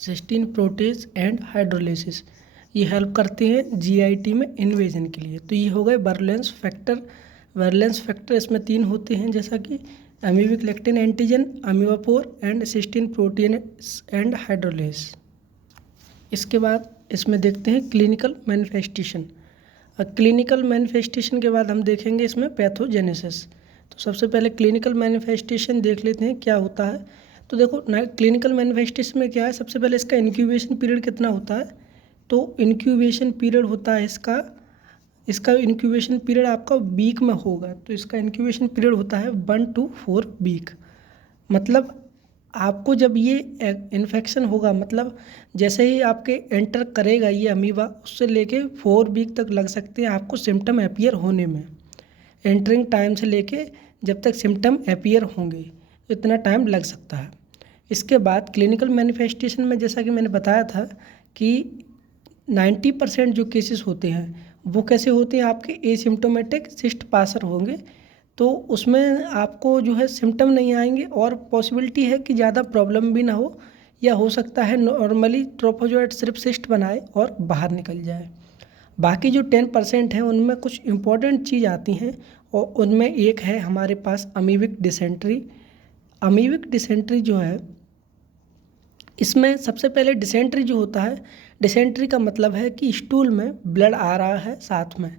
Cysteine protease and hydrolysis, ये help करते हैं जीआईटी में इन्वेजन के लिए। तो ये हो गए वैलेंस फैक्टर। वैलेंस फैक्टर इसमें 3 होते हैं, जैसा कि amoebic lectin antigen, amoebapore and cysteine protein and hydrolase. इसके बाद इसमें देखते हैं क्लिनिकल मैनिफेस्टेशन। क्लिनिकल मैनिफेस्टेशन के बाद हम देखेंगे इसमें पैथोजेनेसिस। तो सबसे पहले क्लिनिकल मैनिफेस्टेशन देख लेते हैं क्या होता है। तो देखो क्लिनिकल मैनिफेस्टेशन में क्या है, सबसे पहले इसका इंक्यूबेशन पीरियड कितना होता है। तो इंक्यूबेशन पीरियड होता है इसका इंक्यूबेशन पीरियड आपका वीक में होगा। तो इसका इंक्यूबेशन पीरियड होता है 1 to 4 वीक। मतलब आपको जब ये इन्फेक्शन होगा, मतलब जैसे ही आपके एंटर करेगा ये अमीबा, उससे लेके 4 वीक तक लग सकते हैं आपको सिम्टम अपीयर होने में। एंटरिंग टाइम से लेके जब तक सिम्टम अपीयर होंगे इतना टाइम लग सकता है। इसके बाद क्लिनिकल मैनिफेस्टेशन में जैसा कि मैंने बताया था कि 90% जो केसेस होते हैं वो कैसे होते हैं, आपके एसिम्टोमेटिक सिस्ट पासर होंगे। तो उसमें आपको जो है सिम्टम नहीं आएंगे और पॉसिबिलिटी है कि ज़्यादा प्रॉब्लम भी ना हो, या हो सकता है नॉर्मली ट्रोफोजोइट सिर्फ सिस्ट बनाए और बाहर निकल जाए। बाकी जो 10% हैं उनमें कुछ इम्पॉर्टेंट चीज़ आती हैं, और उनमें एक है हमारे पास अमीबिक डिसेंट्री। अमीबिक डिसेंट्री जो है, इसमें सबसे पहले डिसेंट्री जो होता है, डिसेंट्री का मतलब है कि स्टूल में ब्लड आ रहा है साथ में,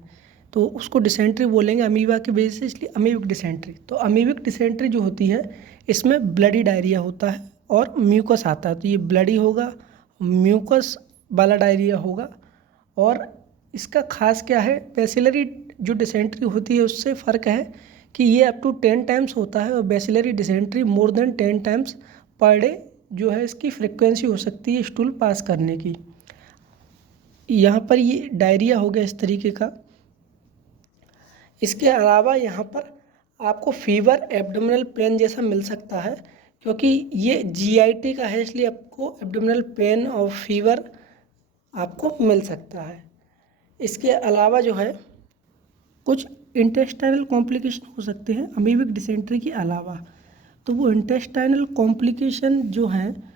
तो उसको डिसेंट्री बोलेंगे अमीबा की वजह से, इसलिए अमीबिक डिसेंट्री। तो अमीबिक डिसेंट्री जो होती है इसमें ब्लडी डायरिया होता है और म्यूकस आता है। तो ये ब्लडी होगा, म्यूकस वाला डायरिया होगा। और इसका खास क्या है, बेसिलरी जो डिसेंट्री होती है उससे फ़र्क है कि ये अप टू 10 टाइम्स होता है, और bacillary dysentery more than 10 times per day जो है इसकी फ्रिक्वेंसी हो सकती है स्टूल पास करने की। यहाँ पर ये डायरिया हो गया इस तरीके का। इसके अलावा यहाँ पर आपको फीवर, एब्डोमिनल पेन जैसा मिल सकता है, क्योंकि ये जीआईटी का है इसलिए आपको एब्डोमिनल पेन और फीवर आपको मिल सकता है। इसके अलावा जो है कुछ इंटेस्टाइनल कॉम्प्लिकेशन हो सकते हैं अमीबिक डिसेंट्री के अलावा। तो वो इंटेस्टाइनल कॉम्प्लिकेशन जो हैं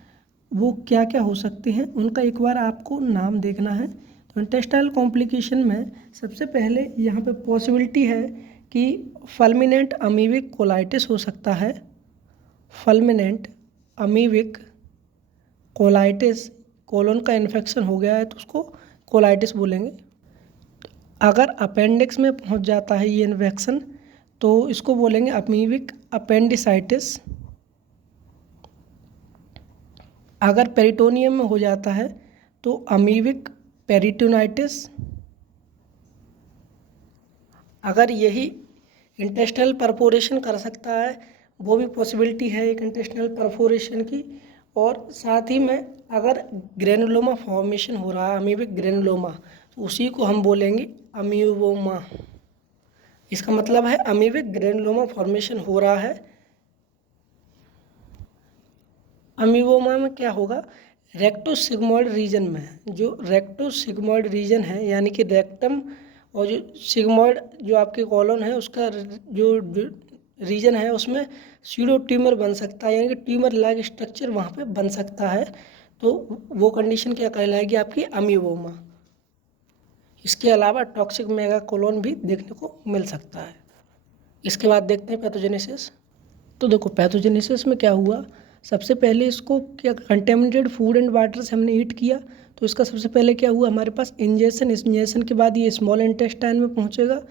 वो क्या क्या हो सकते हैं उनका एक बार आपको नाम देखना है। तो इंटेस्टाइनल कॉम्प्लिकेशन में सबसे पहले यहाँ पे पॉसिबिलिटी है कि फल्मिनेंट अमीबिक कोलाइटिस हो सकता है। फल्मिनेंट अमीबिक कोलाइटिस, कोलन का इन्फेक्शन हो गया है तो उसको कोलाइटिस बोलेंगे। अगर अपेंडिक्स में पहुँच जाता है ये इन्फेक्शन तो इसको बोलेंगे अमीबिक अपेंडिसाइटिस। अगर पेरिटोनियम में हो जाता है तो अमीबिक पेरिटोनाइटिस। अगर यही इंटेस्टिनल परफोरेशन कर सकता है, वो भी पॉसिबिलिटी है एक इंटेस्टिनल परफोरेशन की। और साथ ही में अगर ग्रेनुलोमा फॉर्मेशन हो रहा है, अमीबिक ग्रेनुलोमा, तो उसी को हम बोलेंगे अमीबोमा। इसका मतलब है अमीबिक ग्रेनुलोमा फॉर्मेशन हो रहा है। अमीबोमा में क्या होगा, रेक्टोसिग्मोइड रीजन में, जो रेक्टोसिग्मोइड रीजन है यानी कि रेक्टम और जो सिग्मोइड जो आपके कॉलन है उसका जो रीजन है उसमें सीडो ट्यूमर बन सकता है, यानी कि ट्यूमर लाइक स्ट्रक्चर वहाँ पे बन सकता है। तो वो कंडीशन क्या कहलाएगी, आपकी अमीबोमा। इसके अलावा टॉक्सिक मेगाकोलोन भी देखने को मिल सकता है। इसके बाद देखते हैं पैथोजेनेसिस। तो देखो पैथोजेनेसिस में क्या हुआ, सबसे पहले इसको क्या कंटेमिनेटेड फूड एंड वाटर से हमने ईट किया, तो इसका सबसे पहले क्या हुआ हमारे पास इंजेक्शन के बाद ये स्मॉल इंटेस्टाइन में पहुंचेगा।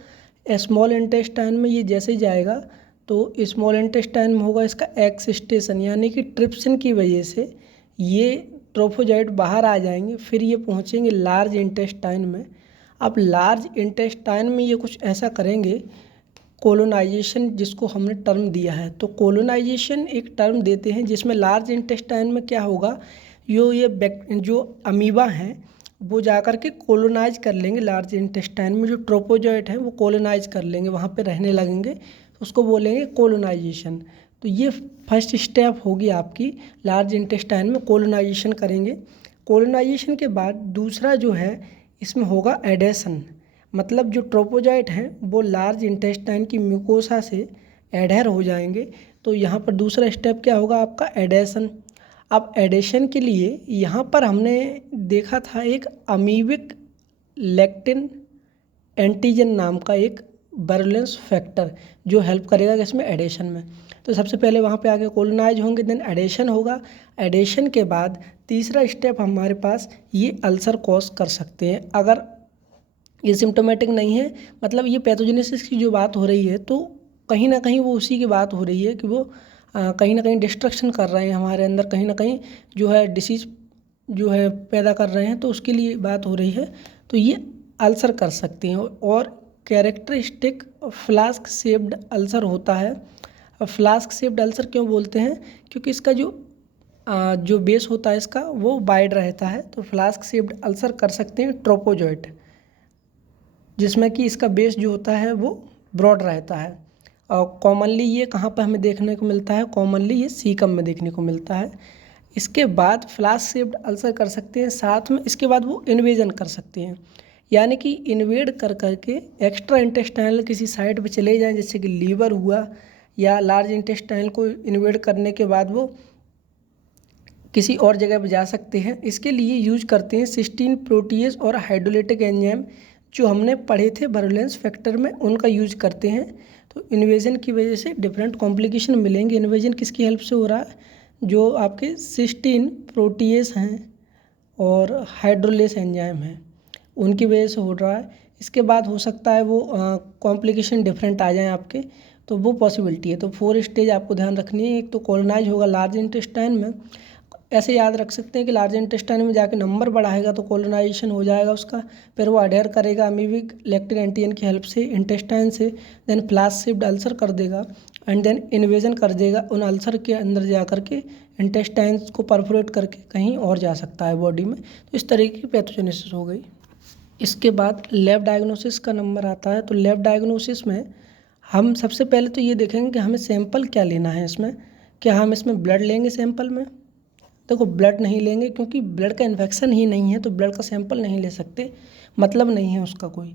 स्मॉल इंटेस्टाइन में ये जैसे ही जाएगा तो स्मॉल इंटेस्टाइन में होगा इसका एक्सस्टेशन, यानी कि ट्रिप्सिन की वजह से ये ट्रोफोजाइट बाहर आ जाएंगे, फिर ये पहुँचेंगे लार्ज इंटेस्टाइन में। अब लार्ज इंटेस्टाइन में ये कुछ ऐसा करेंगे, कोलोनाइजेशन जिसको हमने टर्म दिया है। तो कोलोनाइजेशन एक टर्म देते हैं जिसमें लार्ज इंटेस्टाइन में क्या होगा, जो अमीबा हैं वो जा कर के कोलोनाइज कर लेंगे लार्ज इंटेस्टाइन में, जो ट्रोपोजॉइट हैं वो कोलोनाइज कर लेंगे, वहाँ पे रहने लगेंगे, तो उसको बोलेंगे कोलोनाइजेशन। तो ये फर्स्ट स्टेप होगी आपकी, लार्ज इंटेस्टाइन में कोलोनाइजेशन करेंगे। कोलोनाइजेशन के बाद दूसरा जो है इसमें होगा एडेशन, मतलब जो ट्रोपोजाइट हैं वो लार्ज इंटेस्टाइन की म्यूकोसा से एडहेर हो जाएंगे। तो यहाँ पर दूसरा स्टेप क्या होगा आपका एडेशन। अब एडेशन के लिए यहाँ पर हमने देखा था एक अमीबिक लेक्टिन एंटीजन नाम का एक बर्लेंस फैक्टर जो हेल्प करेगा इसमें एडेशन में। तो सबसे पहले वहाँ पे आके कोलोनाइज होंगे, देन एडेशन होगा। एडेशन के बाद तीसरा स्टेप हमारे पास ये अल्सर कॉज कर सकते हैं अगर ये सिम्टोमेटिक नहीं है, मतलब ये पैथोजेनेसिस की जो बात हो रही है तो कहीं ना कहीं वो उसी की बात हो रही है कि वो कहीं ना कहीं डिस्ट्रक्शन कर रहे हैं हमारे अंदर, कहीं ना कहीं जो है डिसीज जो है पैदा कर रहे हैं, तो उसके लिए बात हो रही है। तो ये अल्सर कर सकती हैं और कैरेक्टरिस्टिक फ्लास्क शेप्ड अल्सर होता है। फ्लास्क शेप्ड अल्सर क्यों बोलते हैं, क्योंकि इसका जो बेस होता है इसका वो वाइड रहता है। तो फ्लास्क शेप्ड अल्सर कर सकते हैं ट्रोपोजॉइट, जिसमें कि इसका बेस जो होता है वो ब्रॉड रहता है। और कॉमनली ये कहाँ पर हमें देखने को मिलता है, कॉमनली ये सीकम में देखने को मिलता है। इसके बाद फ्लास्क शेप्ड अल्सर कर सकते हैं, साथ में इसके बाद वो इन्वेजन कर सकते हैं, यानी कि इन्वेड कर करके एक्स्ट्रा इंटेस्टाइनल किसी साइड पे चले जाएं, जैसे कि लीवर हुआ या लार्ज इंटेस्टाइनल को इन्वेड करने के बाद वो किसी और जगह पे जा सकते हैं। इसके लिए यूज करते हैं सिस्टीन प्रोटीएज और हाइड्रोलिटिक एंजाइम जो हमने पढ़े थे बर्लेंस फैक्टर में, उनका यूज करते हैं। तो इन्वेजन की वजह से डिफरेंट कॉम्प्लिकेशन मिलेंगे। इन्वेजन किसकी हेल्प से हो रहा है, जो आपके सिस्टीन प्रोटीएज हैं और हाइड्रोलेस एंजाइम हैं, उनकी वजह से हो रहा है। इसके बाद हो सकता है वो कॉम्प्लिकेशन डिफरेंट आ जाएं आपके, तो वो पॉसिबिलिटी है। तो 4 स्टेज आपको ध्यान रखनी है। एक तो कोलोनाइज होगा लार्ज इंटेस्टाइन में, ऐसे याद रख सकते हैं कि लार्ज इंटेस्टाइन में जाके नंबर बढ़ाएगा तो कोलोनाइजेशन हो जाएगा उसका, फिर वो अडेयर करेगा अमीबिक लेक्टिन एंटीजन की हेल्प से इंटेस्टाइन से, देन फ्लास्क शेप्ड अल्सर कर देगा एंड देन इन्वेजन कर देगा उन अल्सर के अंदर जा करके इंटेस्टाइन्स को परफोरेट करके कहीं और जा सकता है बॉडी में। तो इस तरीके की पैथोजेनेसिस हो गई। इसके बाद लैब डायग्नोसिस का नंबर आता है। तो लैब डायग्नोसिस में हम सबसे पहले तो ये देखेंगे कि हमें सैंपल क्या लेना है इसमें। क्या हम इसमें ब्लड लेंगे सैंपल में? देखो ब्लड नहीं लेंगे, क्योंकि ब्लड का इन्फेक्शन ही नहीं है तो ब्लड का सैंपल नहीं ले सकते, मतलब नहीं है उसका कोई।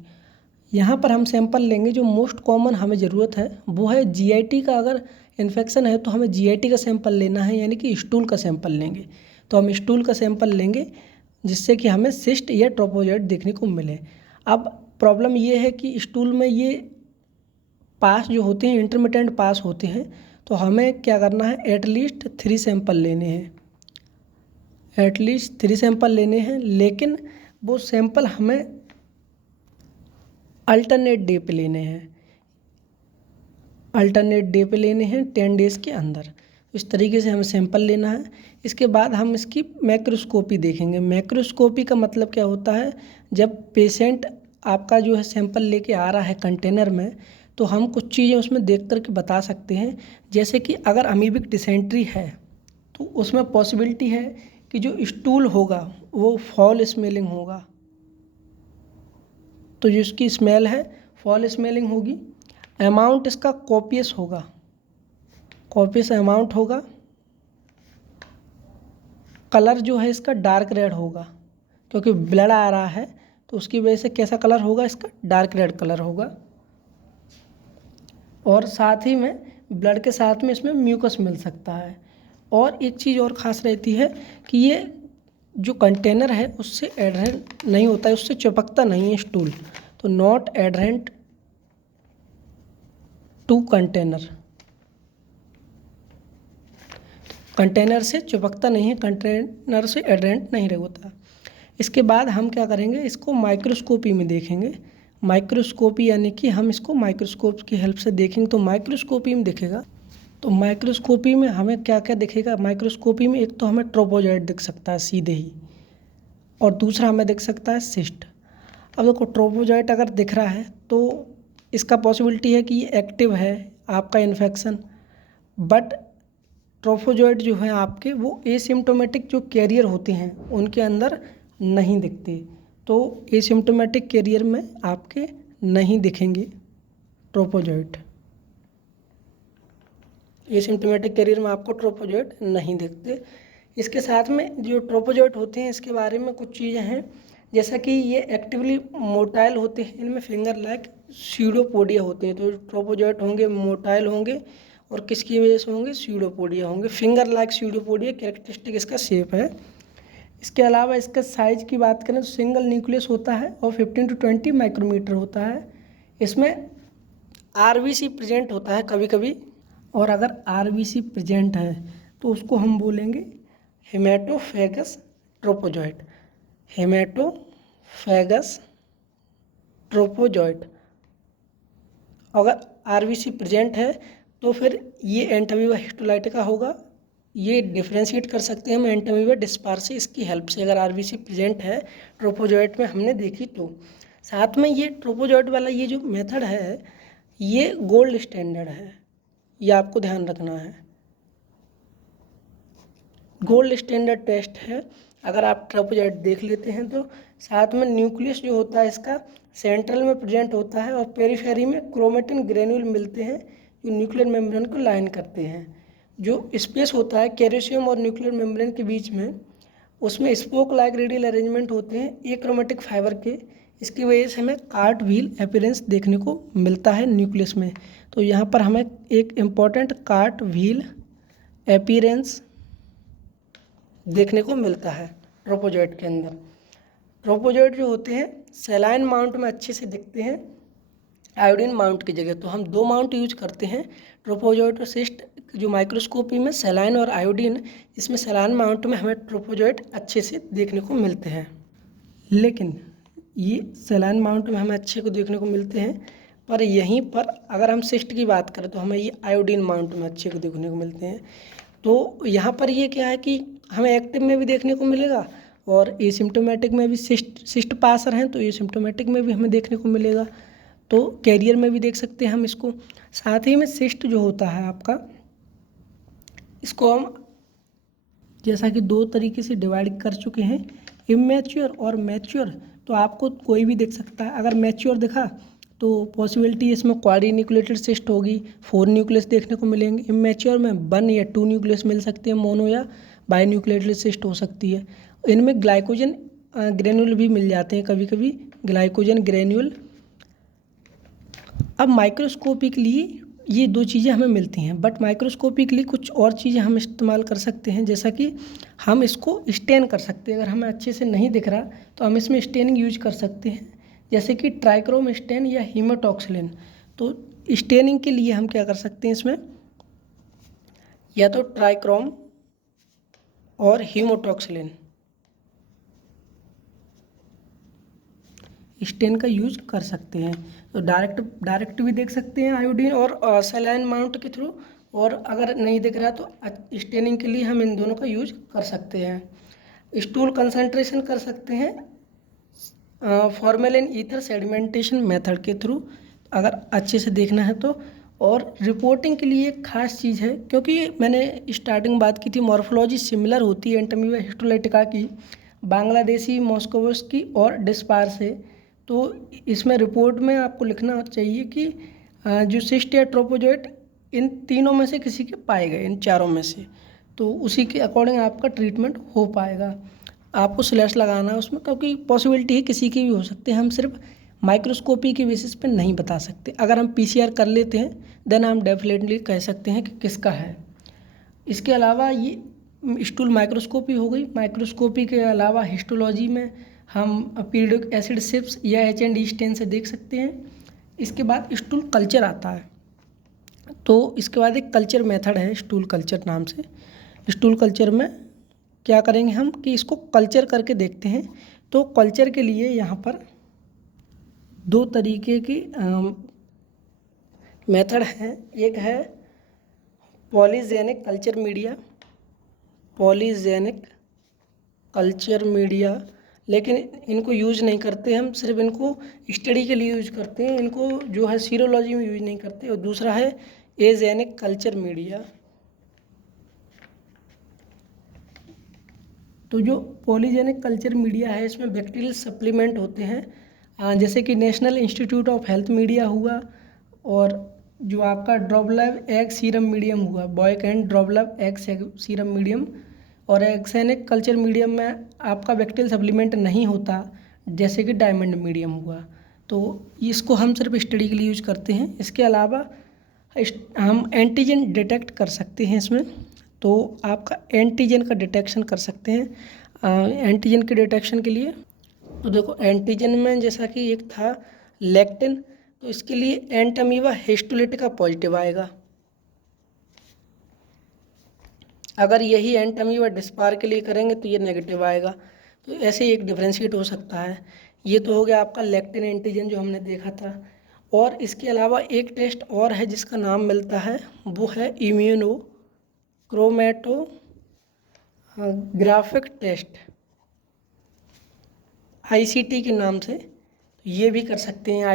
यहाँ पर हम सैंपल लेंगे जो मोस्ट कॉमन हमें ज़रूरत है वो है जीआईटी का। अगर इन्फेक्शन है तो हमें जीआईटी का सैंपल लेना है, यानी कि स्टूल का सैंपल लेंगे। तो हम स्टूल का सैंपल लेंगे जिससे कि हमें सिस्ट या ट्रोपोजॉइट देखने को मिले। अब प्रॉब्लम ये है कि स्टूल में ये पास जो होते हैं इंटरमिटेंट पास होते हैं, तो हमें क्या करना है, एटलीस्ट 3 सैंपल लेने हैं, एटलीस्ट 3 सैंपल लेने हैं। लेकिन वो सैंपल हमें अल्टरनेट डे पे लेने हैं, अल्टरनेट डे पे लेने हैं 10 डेज़ के अंदर। इस तरीके से हमें सैंपल लेना है। इसके बाद हम इसकी मैक्रोस्कोपी देखेंगे। मैक्रोस्कोपी का मतलब क्या होता है, जब पेशेंट आपका जो है सैंपल लेके आ रहा है कंटेनर में, तो हम कुछ चीज़ें उसमें देख कर के बता सकते हैं। जैसे कि अगर अमीबिक डिसेंट्री है तो उसमें पॉसिबिलिटी है कि जो स्टूल होगा वो फॉल स्मेलिंग होगा, तो जो इसकी स्मेल है फॉल स्मेलिंग होगी। अमाउंट इसका कॉपियस होगा, कॉपियस अमाउंट होगा। कलर जो है इसका डार्क रेड होगा, क्योंकि ब्लड आ रहा है तो उसकी वजह से कैसा कलर होगा इसका, डार्क रेड कलर होगा। और साथ ही में ब्लड के साथ में इसमें म्यूकस मिल सकता है। और एक चीज़ और ख़ास रहती है कि ये जो कंटेनर है उससे एडहेरेंट नहीं होता है, उससे चिपकता नहीं है स्टूल। तो not adherent to container, container से चिपकता नहीं है, कंटेनर से एडहेरेंट नहीं होता। इसके बाद हम क्या करेंगे, इसको माइक्रोस्कोपी में देखेंगे। माइक्रोस्कोपी यानी कि हम इसको माइक्रोस्कोप की हेल्प से देखेंगे। तो माइक्रोस्कोपी में दिखेगा, तो माइक्रोस्कोपी में हमें क्या क्या दिखेगा, माइक्रोस्कोपी में एक तो हमें ट्रोपोजॉइट दिख सकता है सीधे ही, और दूसरा हमें दिख सकता है सिस्ट। अब देखो ट्रोपोजॉइट अगर दिख रहा है तो इसका पॉसिबिलिटी है कि ये एक्टिव है आपका इन्फेक्शन, बट ट्रोपोजॉइट जो है आपके वो एसिम्प्टोमेटिक जो कैरियर होते हैं उनके अंदर नहीं दिखते। तो एसिम्प्टोमेटिक कैरियर में आपके नहीं दिखेंगे ट्रोपोजॉइट, एसिम्प्टोमेटिक कैरियर में आपको ट्रोपोजॉइट नहीं दिखते। इसके साथ में जो ट्रोपोजॉइट होते हैं इसके बारे में कुछ चीज़ें हैं, जैसा कि ये एक्टिवली मोटाइल होते हैं, इनमें फिंगर लाइक सीडोपोडिया होते हैं। तो ट्रोपोजॉइट होंगे मोटाइल होंगे और किसकी वजह से होंगे, स्यूडोपोडिया होंगे। फिंगर लाइक स्यूडोपोडिया कैरेक्टरिस्टिक इसका शेप है। इसके अलावा इसका साइज की बात करें तो सिंगल न्यूक्लियस होता है और 15 to 20 माइक्रोमीटर होता है। इसमें आरबीसी प्रेजेंट होता है कभी कभी, और अगर आरबीसी प्रेजेंट है तो उसको हम बोलेंगे हेमेटोफेगस ट्रोपोजॉइट। हेमेटोफेगस ट्रोपोजॉइट। अगर आरबीसी प्रेजेंट है तो फिर ये एंटामीबा हिस्टोलाइटिका होगा। ये डिफ्रेंशिएट कर सकते हैं हम एंटामीबा डिस्पार्सी इसकी हेल्प से, अगर आरबीसी प्रेजेंट है ट्रोपोजॉइट में हमने देखी तो। साथ में ये ट्रोपोजॉइट वाला ये जो मेथड है ये गोल्ड स्टैंडर्ड है, ये आपको ध्यान रखना है। गोल्ड स्टैंडर्ड टेस्ट है। अगर आप ट्रोपोजॉइट देख लेते हैं तो साथ में न्यूक्लियस जो होता है इसका सेंट्रल में प्रेजेंट होता है और पेरिफेरी में क्रोमेटिन ग्रेन्यूल मिलते हैं जो न्यूक्लियर मेम्ब्रेन को लाइन करते हैं। जो स्पेस होता है कैल्शियम और न्यूक्लियर मेम्ब्रेन के बीच में, उसमें स्पोक लाइक रेडियल अरेंजमेंट होते हैं एक्रोमेटिक फाइबर के। इसकी वजह से हमें कार्ट व्हील अपीयरेंस देखने को मिलता है न्यूक्लियस में। तो यहाँ पर हमें एक इम्पॉर्टेंट कार्ट व्हील अपीयरेंस देखने को मिलता है ट्रोपोजॉइट के अंदर। ट्रोपोजॉइट जो होते हैं सेलाइन माउंट में अच्छे से दिखते हैं आयोडीन माउंट की जगह। तो हम दो माउंट यूज करते हैं ट्रोपोजॉइट और सिस्ट जो माइक्रोस्कोपी में सेलाइन और आयोडीन, इसमें सेलाइन माउंट में हमें ट्रोपोजॉइट अच्छे से देखने को मिलते हैं। लेकिन ये सेलाइन माउंट में हमें अच्छे को देखने को मिलते हैं, पर यहीं पर अगर हम सिस्ट की बात करें तो हमें ये आयोडीन माउंट में अच्छे को देखने को मिलते हैं। तो यहाँ पर ये क्या है कि हमें एक्टिव में भी देखने को मिलेगा और एसिम्प्टोमेटिक में भी सिस्ट पासर हैं तो एसिम्प्टोमेटिक में भी हमें देखने को मिलेगा। तो कैरियर में भी देख सकते हैं हम इसको। साथ ही में सिस्ट जो होता है आपका, इसको हम जैसा कि दो तरीके से डिवाइड कर चुके हैं, इमैच्योर और मैच्योर। तो आपको कोई भी देख सकता है। अगर मैच्योर दिखा तो पॉसिबिलिटी इसमें क्वाड्रीन्यूक्लिएटेड सिस्ट होगी, 4 न्यूक्लियस देखने को मिलेंगे। इमैच्योर में 1 या 2 न्यूक्लियस मिल सकते हैं, मोनो या बाइन्यूक्लिएटेड सिस्ट हो सकती है। इनमें ग्लाइकोजन ग्रेन्यूल भी मिल जाते हैं कभी कभी, ग्लाइकोजन ग्रेन्यूल। अब माइक्रोस्कोपी के लिए ये दो चीज़ें हमें मिलती हैं, बट माइक्रोस्कोपी के लिए कुछ और चीज़ें हम इस्तेमाल कर सकते हैं, जैसा कि हम इसको स्टेन कर सकते हैं। अगर हमें अच्छे से नहीं दिख रहा तो हम इसमें स्टेनिंग यूज कर सकते हैं, जैसे कि ट्राइक्रोम स्टेन या हीमोटॉक्सिलिन। तो स्टेनिंग के लिए हम क्या कर सकते हैं इसमें, या तो ट्राइक्रोम और हीमोटॉक्सिलिन स्टेन का यूज कर सकते हैं। तो डायरेक्ट भी देख सकते हैं आयोडीन और सेलाइन माउंट के थ्रू, और अगर नहीं दिख रहा तो स्टेनिंग के लिए हम इन दोनों का यूज कर सकते हैं। स्टूल कंसंट्रेशन कर सकते हैं फॉर्मेलिन ईथर सेडिमेंटेशन मेथड के थ्रू, अगर अच्छे से देखना है तो। और रिपोर्टिंग के लिए एक खास चीज़ है, क्योंकि मैंने स्टार्टिंग में बात की थी मॉर्फोलॉजी सिमिलर होती है एंटामीबा हिस्टोलाइटिका की, बांग्लादेशी मॉस्कोवस की और डिस्पार से। तो इसमें रिपोर्ट में आपको लिखना चाहिए कि जो सिस्ट या ट्रोपोजॉइट इन तीनों में से किसी के पाए गए, इन चारों में से, तो उसी के अकॉर्डिंग आपका ट्रीटमेंट हो पाएगा। आपको स्लैश लगाना है उसमें, क्योंकि पॉसिबिलिटी है किसी की भी हो सकते हैं, हम सिर्फ माइक्रोस्कोपी के बेसिस पे नहीं बता सकते। अगर हम पीसीआर कर लेते हैं देन हम डेफिनेटली कह सकते हैं कि किसका है। इसके अलावा ये स्टूल माइक्रोस्कोपी हो गई। माइक्रोस्कोपी के अलावा हिस्टोलॉजी में हम पीरियोडिक एसिड शिप्स या H&E स्टेन से देख सकते हैं। इसके बाद स्टूल कल्चर आता है। तो इसके बाद एक कल्चर मेथड है स्टूल कल्चर नाम से। स्टूल कल्चर में क्या करेंगे हम कि इसको कल्चर करके देखते हैं। तो कल्चर के लिए यहाँ पर दो तरीके की मेथड हैं। एक है polygenic culture media, polygenic culture media, लेकिन इनको यूज नहीं करते हम, सिर्फ इनको स्टडी के लिए यूज करते हैं, इनको जो है सीरोलॉजी में यूज नहीं करते। और दूसरा है एजेनिक कल्चर मीडिया। तो जो पॉलीजेनिक कल्चर मीडिया है इसमें बैक्टीरियल सप्लीमेंट होते हैं, जैसे कि national institute of health media हुआ, और जो आपका ड्रॉबलैब एग सीरम मीडियम हुआ, बॉयक एंड ड्रॉबलैब एग सीरम मीडियम। और एक्सेनिक कल्चर मीडियम में आपका बैक्टीरियल सप्लीमेंट नहीं होता, जैसे कि डायमंड मीडियम हुआ। तो इसको हम सिर्फ स्टडी के लिए यूज करते हैं। इसके अलावा हम एंटीजन डिटेक्ट कर सकते हैं इसमें। तो आपका एंटीजन का डिटेक्शन कर सकते हैं। एंटीजन के डिटेक्शन के लिए तो देखो, एंटीजन में जैसा कि एक था लेक्टिन, तो इसके लिए एंट अमीबा हिस्टोलिटिका पॉजिटिव आएगा। अगर यही एंट अमीबा डिस्पार के लिए करेंगे तो ये नेगेटिव आएगा। तो ऐसे एक डिफ्रेंशिएट हो सकता है। ये तो हो गया आपका लेक्टिन एंटीजन जो हमने देखा था। और इसके अलावा एक टेस्ट और है जिसका नाम मिलता है, वो है इम्यूनो क्रोमैटोग्राफिक टेस्ट, ICT के नाम से। तो ये भी कर सकते हैं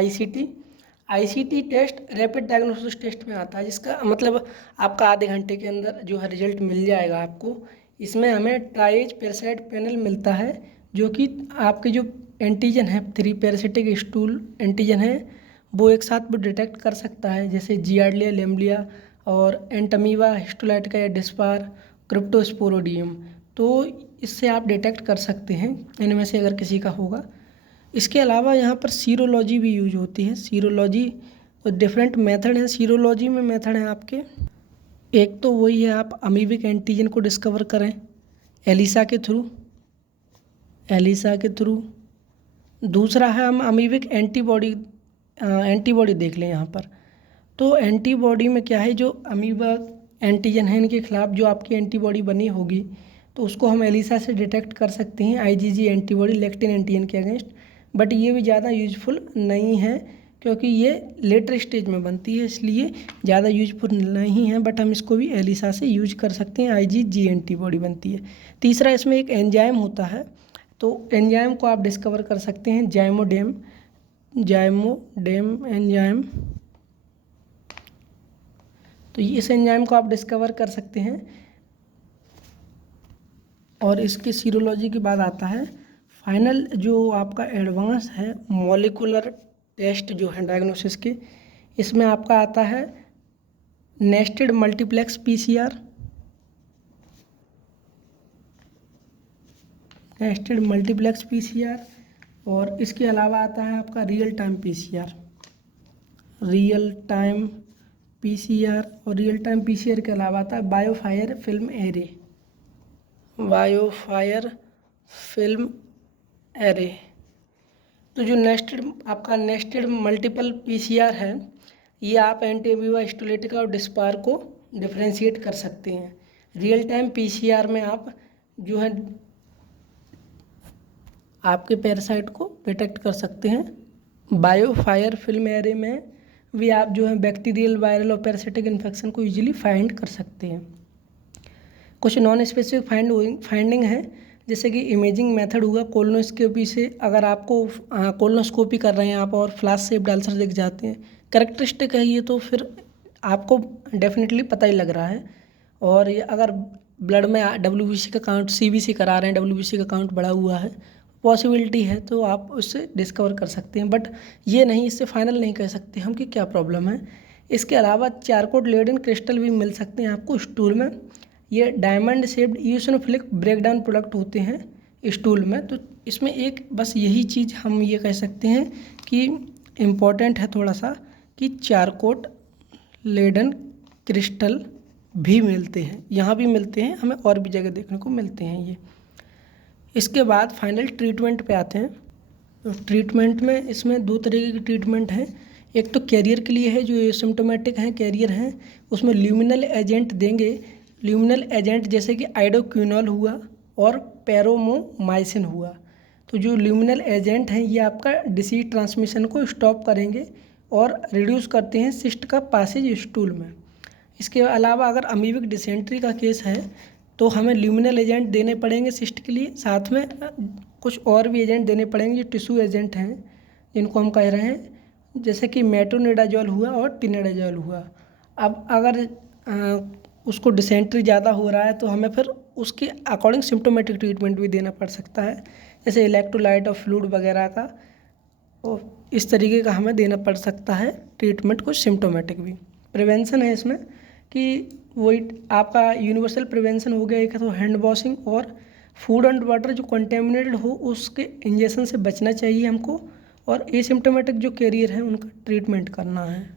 ICT test rapid diagnosis test में आता है, जिसका मतलब आपका आधे घंटे के अंदर जो है रिजल्ट मिल जाएगा आपको। इसमें हमें ट्राइज पैरासाइट पैनल मिलता है, जो कि आपके जो एंटीजन है 3 पैरासिटिक स्टूल एंटीजन है वो एक साथ भी डिटेक्ट कर सकता है, जैसे जियार्डिया लेम्बलिया और एंटमीबा हिस्टोलाइटिका या डिस्पार क्रिप्टोस्पोरोडियम। तो इससे आप डिटेक्ट कर सकते हैं इनमें से अगर किसी का होगा। इसके अलावा यहाँ पर सीरोलॉजी भी यूज होती है। सीरोलॉजी डिफरेंट मेथड हैं। सीरोलॉजी में मेथड हैं आपके, एक तो वही है आप अमीबिक एंटीजन को डिस्कवर करें एलिसा के थ्रू। दूसरा है हम अमीबिक एंटीबॉडी देख लें यहाँ पर। तो एंटीबॉडी में क्या है, जो अमीबा एंटीजन है इनके खिलाफ जो आपकी एंटीबॉडी बनी होगी तो उसको हम एलिसा से डिटेक्ट कर सकते हैं, IgG एंटीबॉडी लेक्टिन एंटीजन के अगेंस्ट। बट ये भी ज़्यादा यूजफुल नहीं है क्योंकि ये लेटर स्टेज में बनती है, इसलिए ज़्यादा यूजफुल नहीं है। बट हम इसको भी एलिसा से यूज कर सकते हैं, IgG एंटीबॉडी बनती है। तीसरा इसमें एक एंजाइम होता है, तो एंजाइम को आप डिस्कवर कर सकते हैं जाइमोडेम एंजाइम। तो इस एंजाइम को आप डिस्कवर कर सकते हैं। और इसके सीरोलॉजी के बाद आता है फाइनल जो आपका एडवांस है मॉलिकुलर टेस्ट जो है डायग्नोसिस के। इसमें आपका आता है नेस्टेड मल्टीप्लेक्स PCR, और इसके अलावा आता है आपका रियल टाइम PCR। और रियल टाइम PCR के अलावा आता है बायोफायर फिल्म एरे। तो जो नेस्टेड मल्टीपल PCR है, ये आप एंटीअमीबा हिस्टोलिटिका और डिस्पार को डिफ्रेंशिएट कर सकते हैं। रियल टाइम PCR में आप जो है आपके पैरासाइट को डिटेक्ट कर सकते हैं। बायोफायर फिल्म एरे में भी आप जो है बैक्टीरियल, वायरल और पैरासिटिक इन्फेक्शन को इजीली फाइंड कर सकते हैं। कुछ नॉन स्पेसिफिक फाइंडिंग है, जैसे कि इमेजिंग मेथड हुआ कोलोनोस्कोपी से। अगर आपको कोलोनोस्कोपी कर रहे हैं आप और फ्लैश शेप्ड अल्सर दिख जाते हैं, कैरेक्टरिस्टिक है ये, तो फिर आपको डेफिनेटली पता ही लग रहा है। और ये अगर ब्लड में WBC का काउंट CBC करा रहे हैं, WBC का काउंट बढ़ा हुआ है, पॉसिबिलिटी है, तो आप उससे डिस्कवर कर सकते हैं। बट ये नहीं, इससे फाइनल नहीं कह सकते हम कि क्या प्रॉब्लम है। इसके अलावा चारकोल लेडन क्रिस्टल भी मिल सकते हैं आपको स्टूल में। ये diamond shaped eosinophilic breakdown product होते हैं स्टूल में। तो इसमें एक बस यही चीज़ हम ये कह सकते हैं कि इम्पॉर्टेंट है थोड़ा सा, कि चारकोल लेडन क्रिस्टल भी मिलते हैं, यहाँ भी मिलते हैं, हमें और भी जगह देखने को मिलते हैं ये। इसके बाद फाइनल ट्रीटमेंट पे आते हैं। तो ट्रीटमेंट में इसमें 2 तरीके की ट्रीटमेंट है। एक तो कैरियर के लिए है, जो एसिम्प्टोमेटिक हैं, कैरियर हैं, उसमें ल्यूमिनल एजेंट देंगे। ल्यूमिनल एजेंट जैसे कि आइडोक्विनोल हुआ और पैरोमोमाइसिन हुआ। तो जो ल्यूमिनल एजेंट हैं ये आपका डिसीज ट्रांसमिशन को स्टॉप करेंगे और रिड्यूस करते हैं सिस्ट का पासेज स्टूल में। इसके अलावा अगर अमीबिक डिसेंट्री का केस है तो हमें ल्यूमिनल एजेंट देने पड़ेंगे सिस्ट के लिए, साथ में कुछ और भी एजेंट देने पड़ेंगे जो टिश्यू एजेंट हैं, जिनको हम कह रहे हैं, जैसे कि मेट्रोनिडाजोल हुआ और टिनेडाजोल हुआ। अब अगर उसको डिसेंट्री ज़्यादा हो रहा है तो हमें फिर उसके अकॉर्डिंग सिम्प्टोमेटिक ट्रीटमेंट भी देना पड़ सकता है, जैसे इलेक्ट्रोलाइट और फ्लूइड वगैरह का। और इस तरीके का हमें देना पड़ सकता है ट्रीटमेंट, कुछ सिम्प्टोमेटिक भी। प्रिवेंशन है इसमें कि वही आपका यूनिवर्सल प्रिवेंशन हो गया, एक तो हैंड वॉशिंग और फूड एंड वाटर जो कंटेमिनेटेड हो उसके इंजेक्शन से बचना चाहिए हमको, और एसिम्प्टोमेटिक जो कैरियर है उनका ट्रीटमेंट करना है।